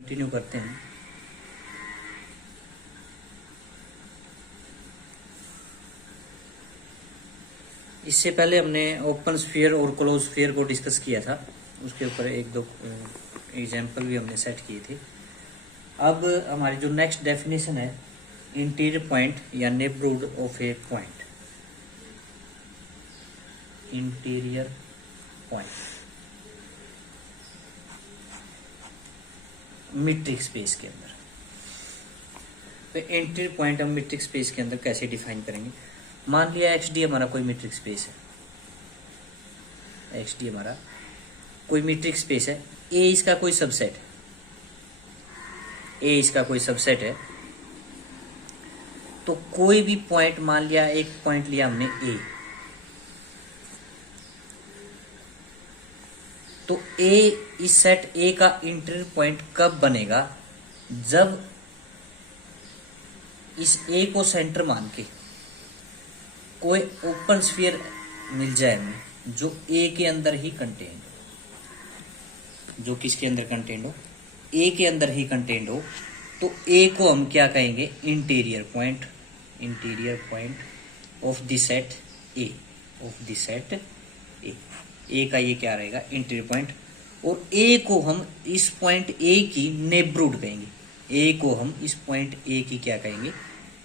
Continue करते हैं। इससे पहले हमने ओपन स्फीयर और क्लोज स्फीयर को डिस्कस किया था, उसके ऊपर एक दो एग्जाम्पल भी हमने सेट किए थे। अब हमारी जो नेक्स्ट डेफिनेशन है, इंटीरियर पॉइंट या neighbourhood of a point. Interior point metric space के अंदर, तो इंटीरियर पॉइंट हम मीट्रिक स्पेस के अंदर कैसे डिफाइन करेंगे। मान लिया एक्स डी हमारा कोई मीट्रिक स्पेस है, एक्स डी हमारा कोई मीट्रिक स्पेस है, ए इसका कोई सबसेट है, ए इसका कोई सबसेट है। तो कोई भी पॉइंट, मान लिया एक पॉइंट लिया हमने ए, तो ए, इस सेट ए का इंटीरियर पॉइंट कब बनेगा, जब इस ए को सेंटर मान के कोई ओपन स्फीयर मिल जाए हमें जो ए के अंदर ही कंटेन्ड हो, जो किसके अंदर कंटेन्ड हो, ए के अंदर ही कंटेन्ड हो, तो ए को हम क्या कहेंगे, interior point. Interior point of the set A, of the set A, A का ये क्या रहेगा, इंटीरियर पॉइंट। और ए को हम इस पॉइंट ए की नेबरहुड कहेंगे, ए को हम इस पॉइंट ए की क्या कहेंगे,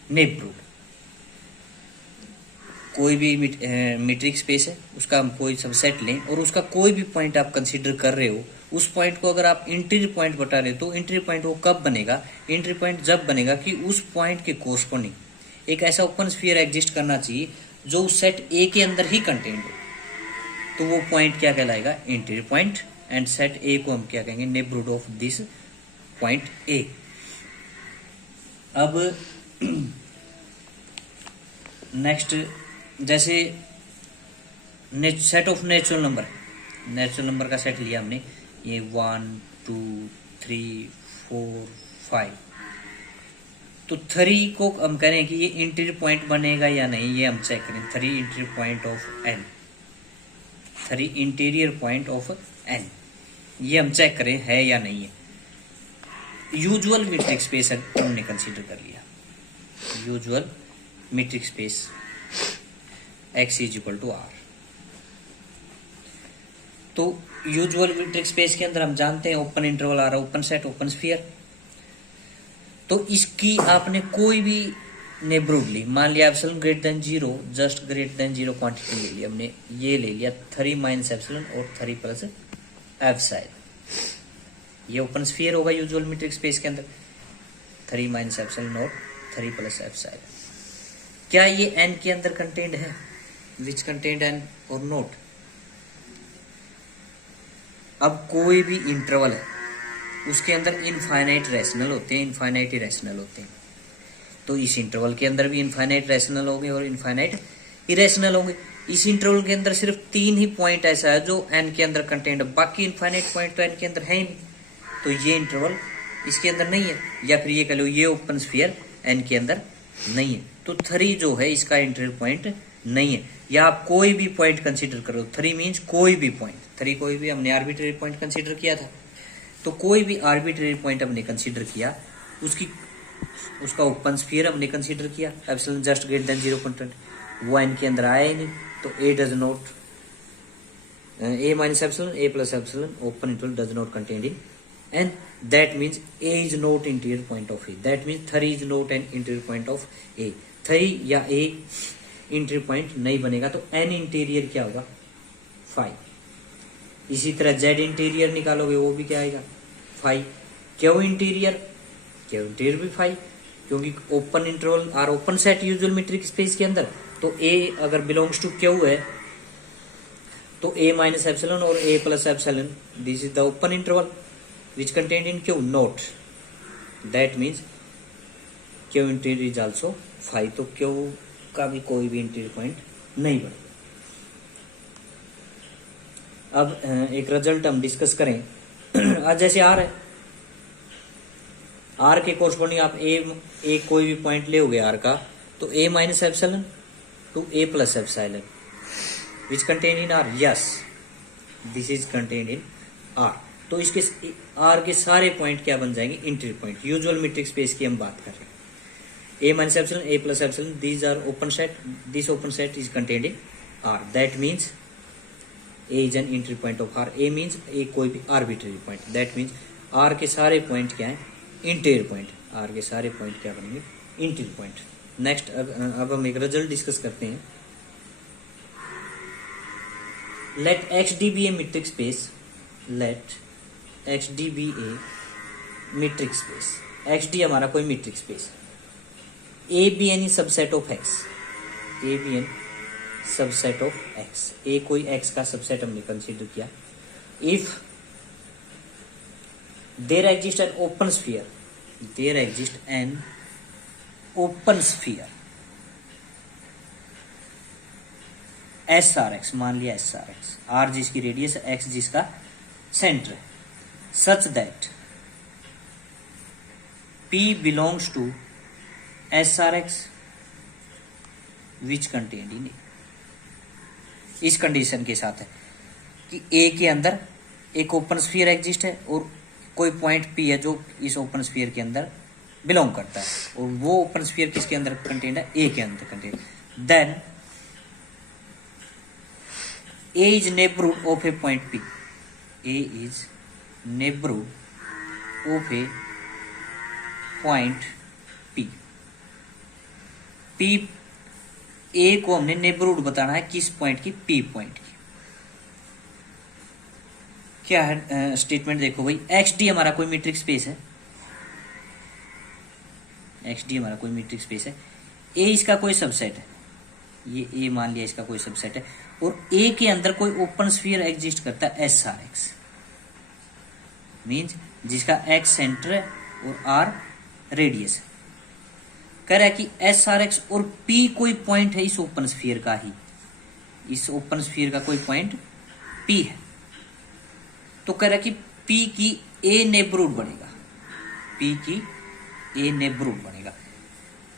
नेबरहुड। कोई भी मीट्रिक स्पेस है, उसका हम कोई सबसेट लें और उसका कोई भी पॉइंट आप कंसीडर कर रहे हो, उस पॉइंट को अगर आप इंटीरियर पॉइंट बता रहे हो, तो इंटीरियर पॉइंट वो कब बनेगा, इंटीरियर पॉइंट जब बनेगा कि उस पॉइंट के कोरस्पॉन्डिंग एक ऐसा ओपन स्फीयर एग्जिस्ट करना चाहिए जो उस सेट ए के अंदर ही कंटेन्ड हो, तो वो पॉइंट क्या कहलाएगा, इंटीरियर पॉइंट। एंड सेट ए को हम क्या कहेंगे, neighbourhood of this point A. अब नेक्स्ट, जैसे set of natural number, natural number का सेट लिया हमने, ये 1 2 3 4 5, तो 3 को हम करें कि ये इंटीरियर पॉइंट बनेगा या नहीं, ये हम चेक करें। 3 interior point of n, 3 interior point of n, ये हम चेक करें है या नहीं है। यूजुअल मीट्रिक स्पेस हमने कंसीडर कर लिया, usual metric space x is equal to R. तो यूजुअल मीट्रिक स्पेस के अंदर हम जानते हैं ओपन इंटरवल आ रहा है, ओपन सेट, ओपन स्फीयर। तो इसकी आपने कोई भी नेबरहुड ली, मान लिया epsilon greater than 0, just greater than 0 quantity ले ली हमने, ये ले लिया 3 माइनस एप्सिलॉन और 3 प्लस एप्सिलॉन, ये ओपन स्फीयर होगा यूजुअल मीट्रिक स्पेस के अंदर, 3 माइनस एप्सिलॉन और 3 प्लस एप्सिलॉन। क्या ये n के अंदर कंटेंट है, विच कंटेंट n और नोट। अब कोई भी इंटरवल है, उसके अंदर इनफाइनाइट रैशनल होते हैं, इनफाइनाइट इरेशनल होते हैं। तो इस इंटरवल के अंदर भी इनफाइनाइट रैशनल होंगे और इनफाइनाइट इरेशनल होंगे। इस इंटरवल के अंदर सिर्फ 3 ही पॉइंट ऐसा है जो n के अंदर कंटेंट है, बाकी इनफाइनाइट पॉइंट तो n के अंदर है ही नहीं, तो ये इंटरवल इसके अंदर नहीं है, या फिर ये कह लो ये ओपन स्फीयर n के अंदर नहीं है। तो 3 जो है इसका इंटीरियर पॉइंट नहीं है। या आप कोई भी पॉइंट कंसीडर करो, 3 मीन्स कोई भी पॉइंट, 3 कोई भी हमने आर्बिट्रेरी पॉइंट कंसीडर किया था, तो कोई भी आर्बिट्रेरी पॉइंट हमने कंसीडर किया, उसका ओपन स्फीयर हमने कंसीडर किया, epsilon just greater than 0 content, वो n के अंदर आया ही नहीं, तो a does not, a minus epsilon, a plus epsilon open interval does not contain in n, that means a is not interior point of a, that means 3 is not an interior point of a, 3 या a interior point नहीं बनेगा, तो n interior क्या होगा, 5। इसी तरह z interior निकालोगे, वो भी क्या आएगा, 5। क्यों इंटीरियर, क्यों इंटीरियर भी 5, क्योंकि ओपन इंटरवल और open set usual metric space के अंदर, तो a अगर बिलोंग्स टू क्यू है, तो a माइनस एप्सिलॉन और a plus epsilon, this is the open interval which contained in Q not, that means Q interior is also 5, तो Q का भी कोई भी इंटीरियर पॉइंट नहीं बनेगा। अब एक रिजल्ट हम डिस्कस करें। आज जैसे R है, R के कोरस्पॉन्डिंग आप a कोई भी पॉइंट ले होगे R का, तो a minus epsilon to a plus epsilon, which contained in R, yes, this is contained in R। तो इसके आर के सारे पॉइंट क्या बन जाएंगे, entry point. Usual metric space की हम बात कर रहे हैं। A minus epsilon, A plus epsilon, these are open set, this open set is contained in R, that means A is an entry point of R. A means A कोई भी arbitrary point, that means R के सारे point क्या है, interior point. Are के सारे point क्या बनेंगे, इंटीरियर पॉइंट। नेक्स्ट अब हम एक रिजल्ट डिस्कस करते हैं। Let X D be a metric space, let X D be a metric space. X D हमारा कोई metric space, A be an subset of X, A be an subset of X. A कोई X का subset हमने consider किया। If there exist an open sphere, there exist an open sphere S R X, मान लिया S R X, R जिसकी radius है, X जिसका centre है, such that P belongs to S R X which contained in A. इस condition के साथ है कि ए के अंदर एक ओपन स्फीयर एग्जिस्ट है और कोई पॉइंट पी है जो इस ओपन स्फीयर के अंदर बिलोंग करता है, और वो ओपन स्फीयर किसके अंदर कंटेन्ड है, ए के अंदर contained. Then A is neighbourhood of a point P, A is neighbourhood of a point P. P A को हमने नेबरहुड बताना है किस पॉइंट की, पी पॉइंट की। क्या है स्टेटमेंट देखो भाई, एक्स डी हमारा कोई मीट्रिक स्पेस है, एक्स डी हमारा कोई मीट्रिक स्पेस है, ए इसका कोई सबसेट है, ये ए मान लिया इसका कोई सबसेट है, और ए के अंदर कोई ओपन स्फीयर एग्जिस्ट करता है एस आर एक्स, मीन्स जिसका एक्स सेंटर है और आर रेडियस है। कह रहा है कि एस आर एक्स और पी कोई पॉइंट है इस ओपन स्फीयर का ही, इस ओपन स्फीयर का कोई पॉइंट पी है। तो कह रहा है कि पी की ए नेबरहुड बनेगा, पी की ए नेबरहुड बनेगा।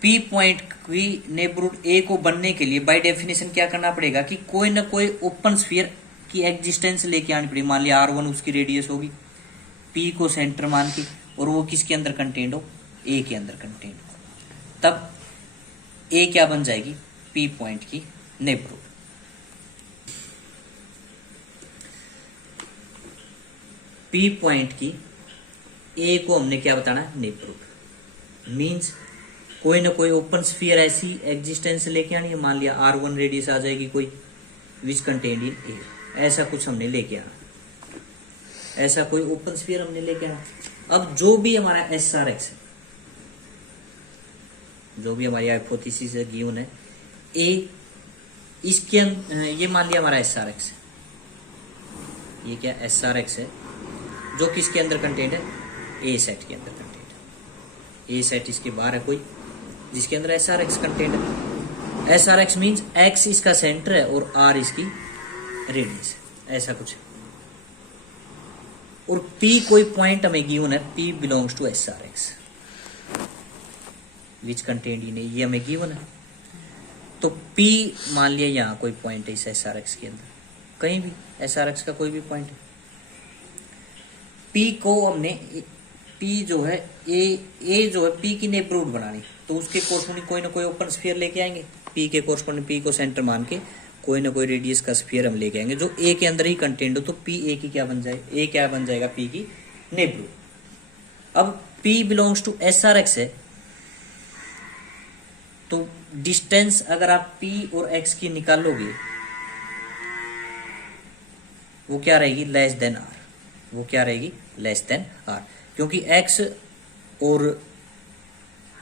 पी पॉइंट की नेबरहुड ए को बनने के लिए बाय डेफिनेशन क्या करना पड़ेगा कि कोई ना कोई ओपन स्फीयर की एग्जिस्टेंस लेके आनी पड़ेगी। मान लिया R1 उसकी रेडियस होगी, पी को सेंटर मान के, और वो किसके अंदर कंटेन्ड हो, ए के अंदर कंटेन्ड हो, तब ए क्या बन जाएगी, पी पॉइंट की नेबरहुड। पी पॉइंट की ए को हमने क्या बताना है, नेबरहुड। मींस कोई ना कोई ओपन स्फीयर ऐसी एग्जिस्टेंस लेके आनी है, मान लिया R1 रेडियस आ जाएगी कोई, विच कंटेन्ड इन ए, ऐसा कुछ हमने लेके आना, ऐसा कोई ओपन स्फीयर हमने लेके आना। अब जो भी हमारा एस आर एक्स है, जो भी हमारी हाइपोथेसिस है गिवन है, ए इसके ये मान लिया हमारा एस आर एक्स है, ये क्या एस आर एक्स है जो किसके अंदर कंटेंट है, ए सेट के अंदर कंटेंट है। ए सेट इसके बाहर है कोई जिसके अंदर एस आर एक्स कंटेंट है। S R x means x इसका सेंटर है और आर इसकी रेडियस है, ऐसा कुछ है। और पी कोई पॉइंट हमें गिवन है, P belongs to S R X which contained in A, ये हमें गिवन है। तो पी मान लिया यहाँ कोई पॉइंट है इस एस आर एक्स के अंदर, कहीं भी एस आर एक्स का कोई भी पॉइंट है। पी को हमने, पी जो है ए जो है पी की नेबरहुड बनानी, तो उसके कोरस्पोंडिंग कोई ना कोई ओपन स्फीयर लेके आएंगे, पी के कोरस्पोंडिंग, पी को सेंटर मान के कोई ना कोई रेडियस का स्फीयर हम लेके आएंगे जो ए के अंदर ही कंटेंट हो। तो पी ए की क्या बन जाए, ए क्या बन जाएगा, पी की नेबरहुड। अब P belongs to S R X है, तो डिस्टेंस अगर आप पी और एक्स की निकालोगे वो क्या रहेगी, लेस देन आर, वो क्या रहेगी, लेस देन आर, क्योंकि एक्स और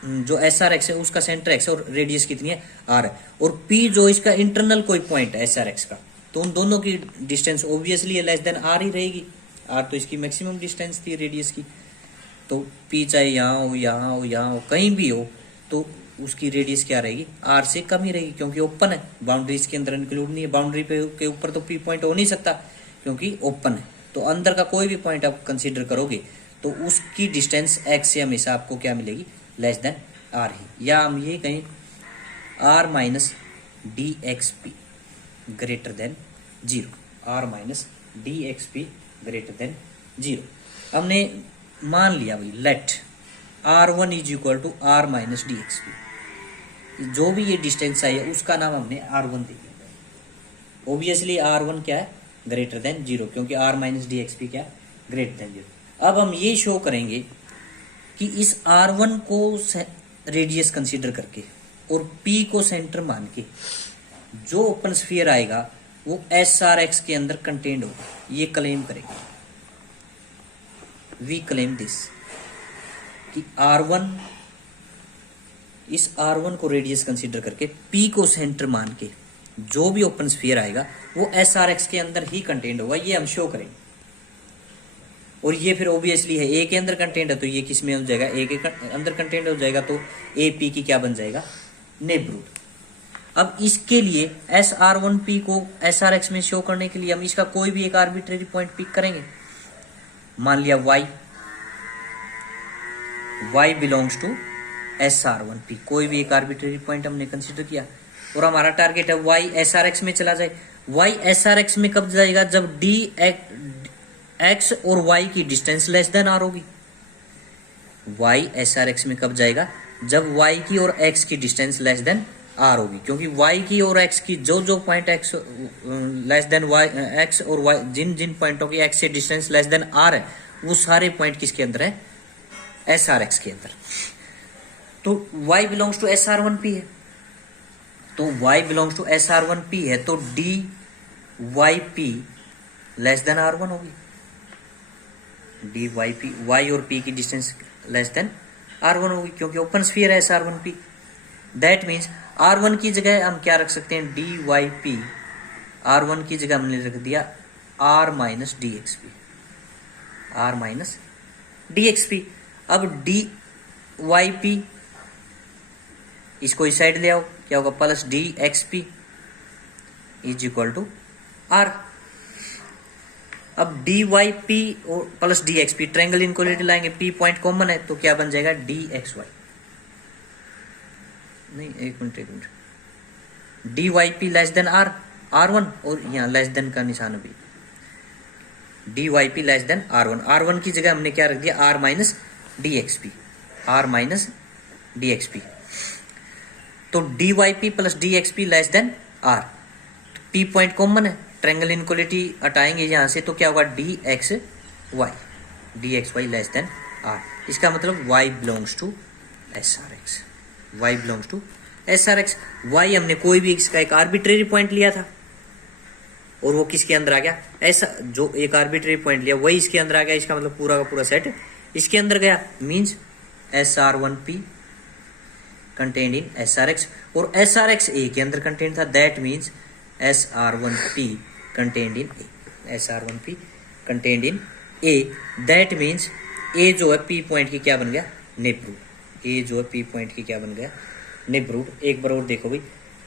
जो एस आर एक्स है उसका सेंटर एक्स है और रेडियस कितनी है, आर है, और पी जो इसका इंटरनल कोई पॉइंट है एस आर एक्स का, तो उन दोनों की distance obviously less than R ही रहेगी। आर तो इसकी मैक्सिमम डिस्टेंस थी रेडियस की, तो पी चाहे यहाँ हो, यहाँ हो, यहाँ हो, कहीं भी हो, तो उसकी रेडियस क्या रहेगी, आर से कम ही रहेगी, क्योंकि ओपन है, बाउंड्रीज के अंदर इंक्लूड नहीं है। बाउंड्री पे के ऊपर तो पी पॉइंट हो नहीं सकता क्योंकि ओपन है, तो अंदर का कोई भी पॉइंट आप कंसीडर करोगे तो उसकी डिस्टेंस एक्स से हमेशा आपको क्या मिलेगी, लेस देन आर ही, या हम ये कहें R minus D X P greater than 0, R minus D X P greater than 0। हमने मान लिया भाई let R1 is equal to R minus D X P, जो भी ये डिस्टेंस आई है उसका नाम हमने R1 दे दिया। ओबियसली R1 क्या है, ग्रेटर देन 0, क्योंकि R minus D X P क्या है, ग्रेटर देन 0। अब हम ये शो करेंगे कि इस R1 को रेडियस कंसीडर करके और P को सेंटर मान के जो ओपन स्फीयर आएगा वो SRX के अंदर कंटेन्ड होगा, ये क्लेम करेगा। वी क्लेम दिस कि R1, इस R1 को रेडियस कंसीडर करके P को सेंटर मान के जो भी ओपन स्फीयर आएगा वो SRX के अंदर ही कंटेन्ड होगा, ये हम शो करेंगे। और ये फिर ओबियसली है A के अंदर कंटेंट है, तो ये किस में हो जाएगा, A के अंदर कंटेंट हो जाएगा, तो A P की क्या बन जाएगा, नेबरहुड। अब इसके लिए SR1P को SRX में शो करने के लिए हम इसका कोई भी एक आर्बिट्रेरी पॉइंट पिक करेंगे। मान लिया y बिलोंग्स टू SR1P, कोई भी एक आर्बिट्रेरी पॉइंट हमने कंसीडर किया और हमारा टारगेट है y SRX में चला जाए। y SRX में कब जाएगा, जब x और y की डिस्टेंस लेस देन r होगी। y SRX में कब जाएगा, जब y की और x की डिस्टेंस लेस देन r होगी, क्योंकि y की और x की जो point x less than y, x और y जिन पॉइंटों की x से डिस्टेंस लेस देन r है वो सारे पॉइंट किसके अंदर है, SRX के अंदर। तो y बिलोंग्स टू SR1P है, तो y बिलोंग्स टू SR1P है, तो DYP लेस देन R1 होगी। DYP, y और p की डिस्टेंस लेस देन R1 होगी, क्योंकि ओपन स्फीयर है SR1P। दैट मीन्स R1 की जगह हम क्या रख सकते हैं, DYP। R1 की जगह हमने रख दिया R minus D X P, R minus D X P. अब DYP इसको इस साइड ले आओ, क्या होगा, plus D X P is equal to R। अब DYP और प्लस DXP ट्रायंगल इनक्वलिटी लाएंगे, P पॉइंट कॉमन है तो क्या बन जाएगा, DXY। नहीं, एक minute, DYP less than R1 और यहाँ लेस देन का निशान भी, DYP लेस देन R1 की जगह हमने क्या रख दिया, R minus DXP, R minus DXP। तो DYP plus DXP less than R, P point common है, ट्रायंगल इनक्वलिटी हटाएंगे यहाँ से तो क्या होगा, DXY लेस देन R। इसका मतलब y belongs to SRX, y belongs to SRX। y हमने कोई भी इसका एक आर्बिट्रेरी पॉइंट लिया था और वो किसके अंदर आ गया, ऐसा जो एक आर्बिट्रेरी पॉइंट लिया वही इसके अंदर आ गया, इसका मतलब पूरा का पूरा सेट इसके अंदर गया। Means SR1P contained in SRX, और SRX A के अंदर कंटेन्ड था, that means SR1P contained in A, SR1P contained in A। That means A जो है P पॉइंट की क्या बन गया, नेबरहुड। A जो है P पॉइंट की क्या बन गया, नेबरहुड। एक बार और देखो भाई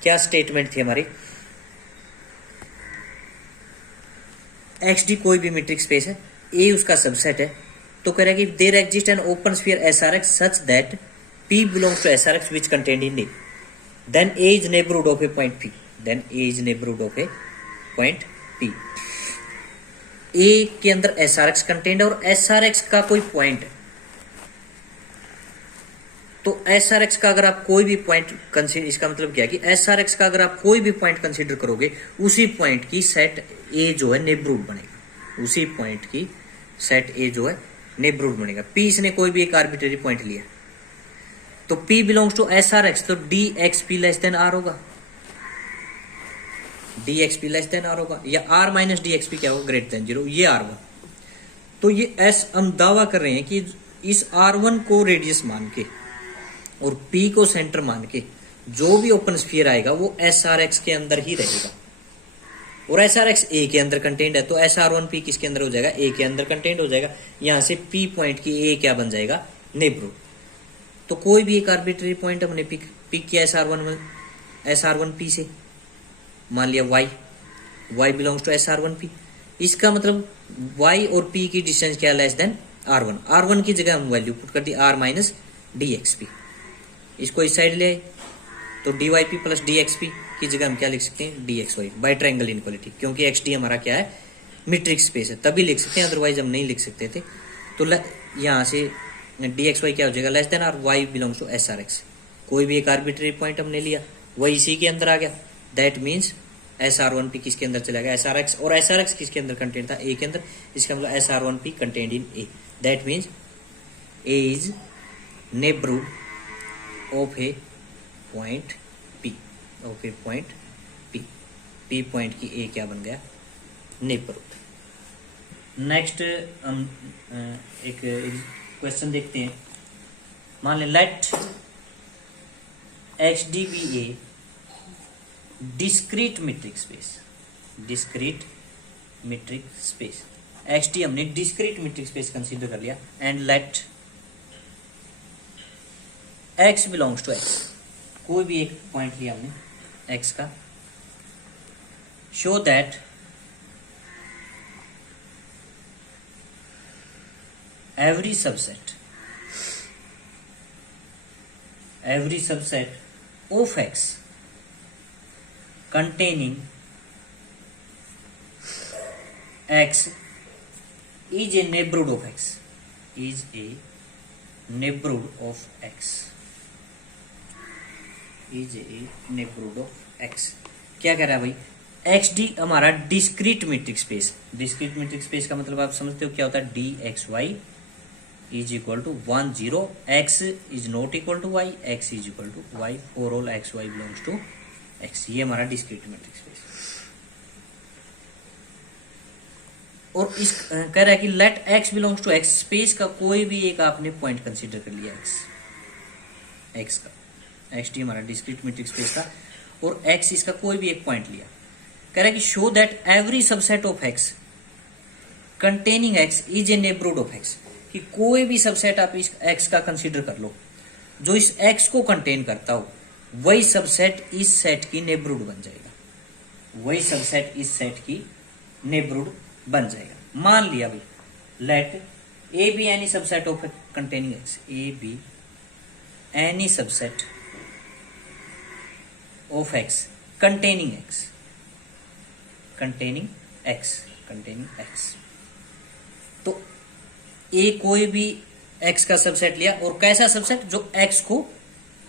क्या स्टेटमेंट थी हमारी, XD कोई भी मीट्रिक स्पेस है, A उसका सबसेट है, तो कह रहा है कि there exist an open sphere SRX such that P belongs to SRX which contained in A, then A is neighborhood of a point P, then A is neighborhood of a point P। A के अंदर SRX contained है और SRX का कोई point है, तो SRX का अगर आप कोई भी पॉइंट कंसीडर, इसका मतलब क्या है कि SRX का अगर आप कोई भी पॉइंट कंसीडर करोगे उसी पॉइंट की सेट A जो है नेबरहुड बनेगा, उसी पॉइंट की सेट A जो है नेबरहुड बनेगा। P इसने कोई भी एक आर्बिट्रेरी पॉइंट लिया तो P बिलोंग्स टू SRX, तो DXP लेस देन R होगा, DXP लेस देन R होगा, या R माइनस DXP क्या होगा, ग्रेटर देन 0, ये R1। तो ये S हम दावा कर रहे हैं कि इस R1 को रेडियस मान के और P को सेंटर मान के जो भी ओपन स्फीयर आएगा वो SRX के अंदर ही रहेगा, और SRX A के अंदर कंटेंट है, तो SR1P किसके अंदर हो जाएगा, A के अंदर कंटेंट हो जाएगा। यहां से P पॉइंट की A क्या बन जाएगा, नेबरहुड। तो कोई भी एक आर्बिट्रेरी पॉइंट हमने पिक किया SR1P से, मान लिया y बिलोंग्स टू SR1P। इसका मतलब y और P की डिस्टेंस क्या लेस देन R1 की जगह हम वैल्यू पुट कर दी R माइनस DXP। इसको इस साइड ले आए तो DYP प्लस DXP की जगह हम क्या लिख सकते हैं, DXY बाय ट्रायंगल इनक्वलिटी, क्योंकि XD हमारा क्या है, मीट्रिक स्पेस है तभी लिख सकते हैं, अदरवाइज हम नहीं लिख सकते थे। तो यहाँ से dxy क्या हो जाएगा, लेस देन और y बिलोंग्स टू SRx। कोई भी एक आर्बिट्रेरी पॉइंट हमने लिया, वही इसी के अंदर आ गया, दैट मीन्स SR1P किसके अंदर चला गया, SRx, और SRx किसके अंदर कंटेंट था, ए के अंदर। इसका मतलब SR1P content in A, that means A is neighbourhood of a point P, of a point P point की ए क्या बन गया, नेबरहुड। नेक्स्ट हम एक क्वेश्चन देखते हैं। मान लें let XD be a discrete metric space, discrete metric space. XD हमने डिस्क्रीट मीट्रिक स्पेस कंसीडर कर लिया, and let X belongs to X, कोई भी एक पॉइंट लिया हमने X का। Show that every subset of X containing X is a neighborhood of X, is a neighborhood of X, is a neighborhood of X। क्या कह रहा है भाई, XD हमारा discrete metric space. Discrete metric space का मतलब आप समझते हो क्या होता है, DXY is equal to 1 0, X is not equal to Y, X is equal to Y, for all XY belongs to X। ये हमारा डिस्क्रीट मैट्रिक स्पेस। और इस कह रहा है कि let X belongs to X, space का कोई भी एक आपने पॉइंट कंसीडर कर लिया X का, XD हमारा डिस्क्रीट मैट्रिक स्पेस था, और X इसका कोई भी एक पॉइंट लिया। कह रहा है कि show that every subset of X containing X is a neighbourhood of X, कि कोई भी सबसेट आप इस X का कंसीडर कर लो जो इस X को कंटेन करता हो, वही सबसेट इस सेट की नेबरहुड बन जाएगा, वही सबसेट इस सेट की नेबरहुड बन जाएगा। मान लिया भाई let A be any subset of containing X, A be any subset of X containing X, containing X, containing X। तो ए कोई भी X का सबसेट लिया, और कैसा सबसेट, जो X को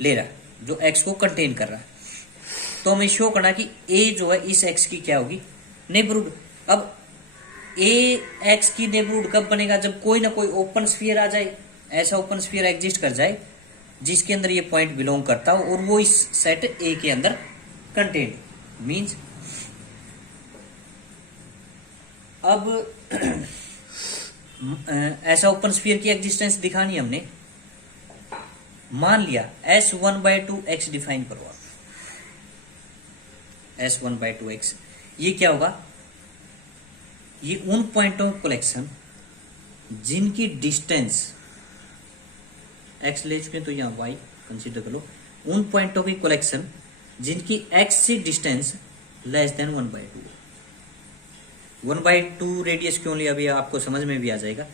ले रहा है, जो X को कंटेन कर रहा है। तो हमें शो करना कि ए जो है इस X की क्या होगी, नेबरहुड। अब ए X की नेबरहुड कब बनेगा, जब कोई ना कोई ओपन स्फीयर आ जाए, ऐसा ओपन स्फीयर एग्जिस्ट कर जाए जिसके अंदर ये पॉइंट बिलोंग करता हो, और वो इस सेट ए के अंदर कंटेन, मीन्स अब ऐसा ओपन स्फीयर की एग्जिस्टेंस दिखानी हमने। मान लिया S1/2 X डिफाइन करो आप, S1/2 X, ये क्या होगा, ये उन पॉइंटों कलेक्शन जिनकी डिस्टेंस X ले चुके हैं, तो यहां Y कंसीडर कर लो, उन पॉइंटों की कलेक्शन जिनकी X से डिस्टेंस लेस देन 1/2। 1/2 रेडियस क्यों लिया, अभी आपको समझ में भी आ जाएगा।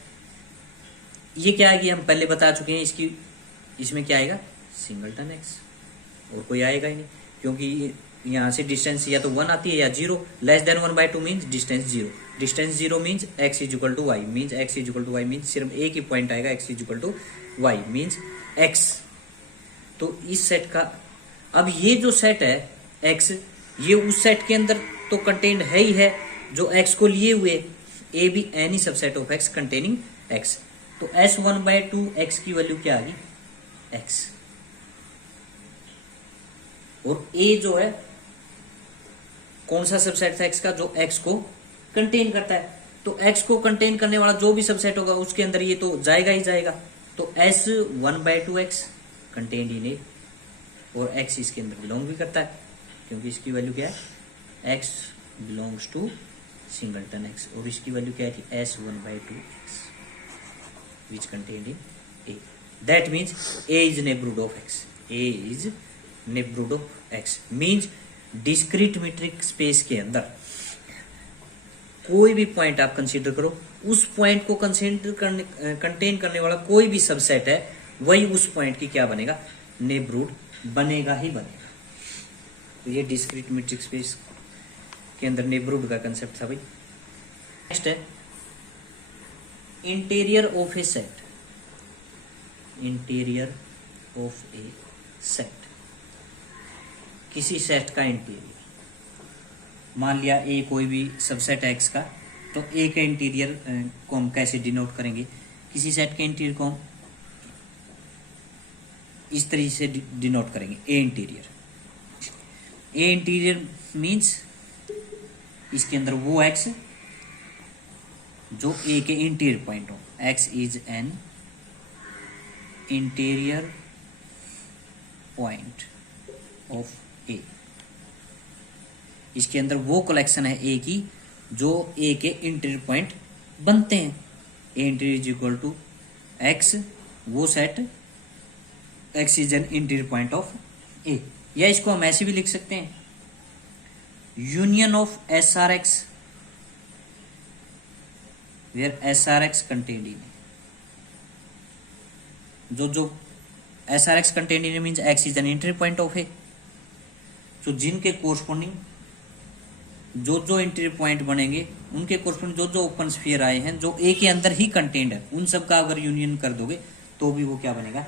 ये क्या आएगी, हम पहले बता चुके हैं, इसकी इसमें क्या आएगा, सिंगलटन X, और कोई आएगा ही नहीं, क्योंकि यहाँ से डिस्टेंस या तो 1 आती है या 0। Less than 1/2 means distance 0, distance 0 means X is equal to Y, means X is equal to Y means सिर्फ एक ही पॉइंट आएगा, X is equal to Y means X। तो इस सेट का, अब ये जो सेट है X, ये उस सेट के अंदर तो कंटेन्ड है ही है जो X को लिए हुए, ए be any subset of X containing X। तो S1/2 X की वैल्यू क्या आ गई, X, और A जो है कौन सा सबसेट था X का, जो X को कंटेन करता है। तो X को कंटेन करने वाला जो भी सबसेट होगा उसके अंदर ये तो जाएगा ही जाएगा। तो S1/2 X कंटेन्ड इन ए, और X इसके अंदर बिलोंग भी करता है, क्योंकि इसकी वैल्यू क्या है, X belongs to singleton X, और इसकी वैल्यू क्या है, S1/2 X which contained in A. That means A is neighborhood of X. A is neighborhood of X means discrete metric space के अंदर कोई भी पॉइंट आप कंसीडर करो, उस पॉइंट को कंटेन करने वाला कोई भी सबसेट है, वही उस पॉइंट की क्या बनेगा, नेबरहुड बनेगा ही बनेगा। तो ये डिस्क्रीट मीट्रिक स्पेस के अंदर नेबरहुड का कंसेप्ट था भाई। नेक्स्ट है interior of A set, interior of A set, किसी सेट का इंटीरियर। मान लिया ए कोई भी सबसेट है एक्स का, तो ए का इंटीरियर को हम कैसे डिनोट करेंगे, किसी सेट के इंटीरियर को हम इस तरीके से डिनोट करेंगे, A interior. A interior means इसके अंदर वो एक्स जो ए के इंटीरियर पॉइंट हो, X is an interior point of A. इसके अंदर वो कलेक्शन है ए की जो ए के इंटीरियर पॉइंट बनते हैं। A interior is equal to X, वो set X is an interior point of A. या इसको हम ऐसे भी लिख सकते हैं, union of S R X where S R X contained in, जो S R X contained in means X is an interior point of A. तो जिनके कोरस्पॉन्डिंग जो इंटीरियर पॉइंट बनेंगे उनके कोरस्पॉन्डिंग जो ओपन स्फीयर आए हैं जो ए के अंदर ही कंटेन्ड है, उन सब का अगर यूनियन कर दोगे तो भी वो क्या बनेगा,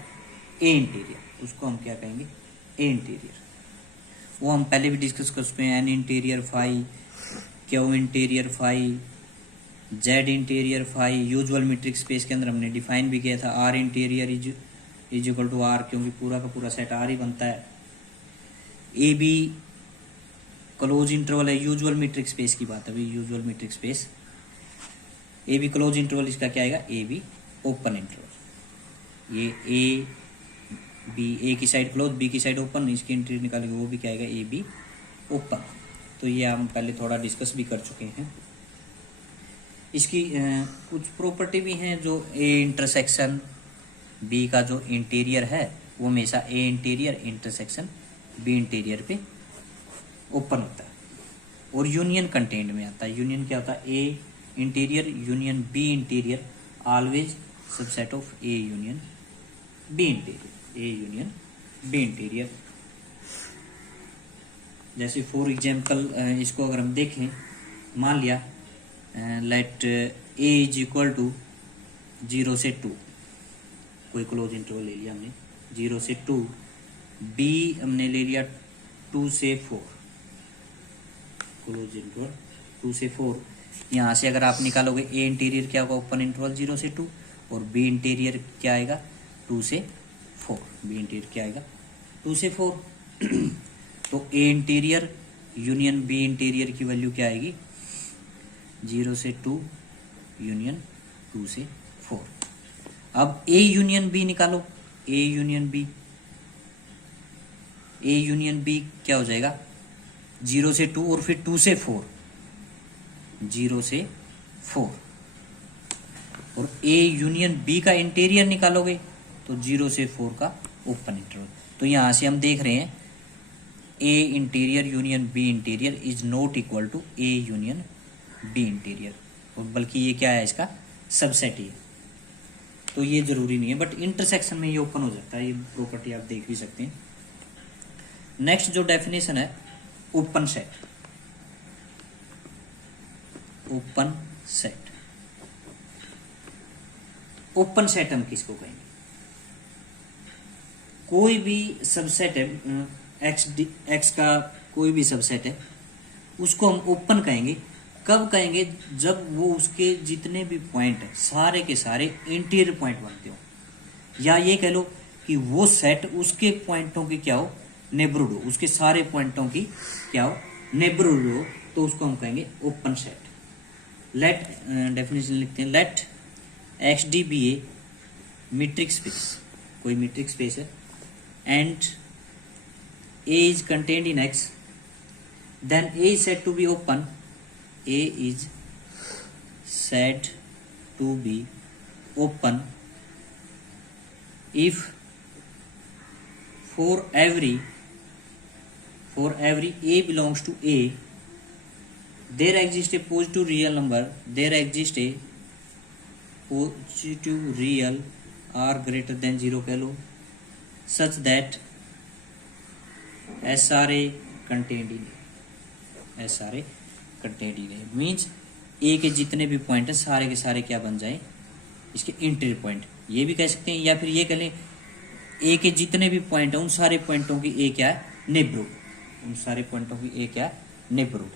ए इंटीरियर। उसको हम क्या कहेंगे, ए इंटीरियर। वो हम पहले भी डिस्कस कर चुके हैं, N interior phi, Q interior phi, Z interior phi. Usual metric space के अंदर हमने डिफाइन भी किया था, R interior is equal to R, क्योंकि पूरा का पूरा सेट आर ही बनता है। ए बी क्लोज इंटरवल है, यूजुअल मीट्रिक स्पेस की बात है अभी, usual metric space. A B close interval, इसका क्या आएगा, ए बी ओपन इंटरवल। ये ए बी, ए की साइड क्लोज, बी की साइड ओपन, इसकी इंटीरियर निकालेंगे वो भी क्या आएगा, ए बी ओपन। तो ये हम पहले थोड़ा डिस्कस भी कर चुके हैं। इसकी कुछ प्रॉपर्टी भी हैं, जो ए इंटरसेक्शन बी का जो इंटीरियर है वो हमेशा ए इंटीरियर इंटरसेक्शन बी इंटीरियर पे ओपन होता है, और यूनियन कंटेंट में आता है। यूनियन क्या होता है, A interior union B interior always subset of A union B interior, A union B interior. जैसे फॉर एग्जाम्पल इसको अगर हम देखें, मान लिया let A is equal to 0 से 2, कोई क्लोज इंटरवल ले लिया हमने 0 से 2, बी हमने ले लिया 2 से 4, क्लोज इंटरवल 2 से 4। यहाँ से अगर आप निकालोगे ए इंटीरियर क्या होगा, ओपन इंटरवल 0 से 2, और बी इंटीरियर क्या आएगा 2 से 4, बी इंटीरियर क्या आएगा 2 से 4। तो ए इंटीरियर यूनियन बी इंटीरियर की वैल्यू क्या आएगी, 0 से 2 यूनियन 2 से 4। अब ए यूनियन बी निकालो, A union B, A union B क्या हो जाएगा, 0 से 2 और फिर 2 से 4, 0 से 4। और ए यूनियन बी का इंटीरियर निकालोगे तो 0 से 4 का ओपन इंटरवल। तो यहां से हम देख रहे हैं A interior union B interior is not equal to A union B interior, और बल्कि ये क्या है, इसका सबसेट ही है। तो ये जरूरी नहीं है, बट इंटरसेक्शन में ये ओपन हो जाता है, ये प्रॉपर्टी आप देख भी सकते हैं। नेक्स्ट जो डेफिनेशन है, open set, open set. Open set हम किसको कहेंगे, कोई भी सबसेट है, एक्स का कोई भी सबसेट है, उसको हम ओपन कहेंगे। कब कहेंगे, जब वो उसके जितने भी पॉइंट है सारे के सारे इंटीरियर पॉइंट बनते हो, या ये कह लो कि वो सेट उसके पॉइंटों की क्या हो, नेबरहुड हो, उसके सारे पॉइंटों की क्या हो, नेबरहुड हो, तो उसको हम कहेंगे ओपन सेट। लेट डेफिनेशन लिखते हैं, let X D be a metric space, कोई मीट्रिक स्पेस है, and A is contained in X, then A is said to be open, A is said to be open if for every A belongs to A, there exists a positive real number, there exists a positive real r greater than 0 कह लो, such that SRA contained in A, SRA contained in A means ए के जितने भी point है सारे के सारे क्या बन जाए, इसके इंट्री पॉइंट, ये भी कह सकते हैं, या फिर ये कह लें ए के जितने भी पॉइंट है उन सारे पॉइंटों की ए क्या है, नेबरहुड, उन सारे पॉइंटों की ए क्या है, नेबरहुड।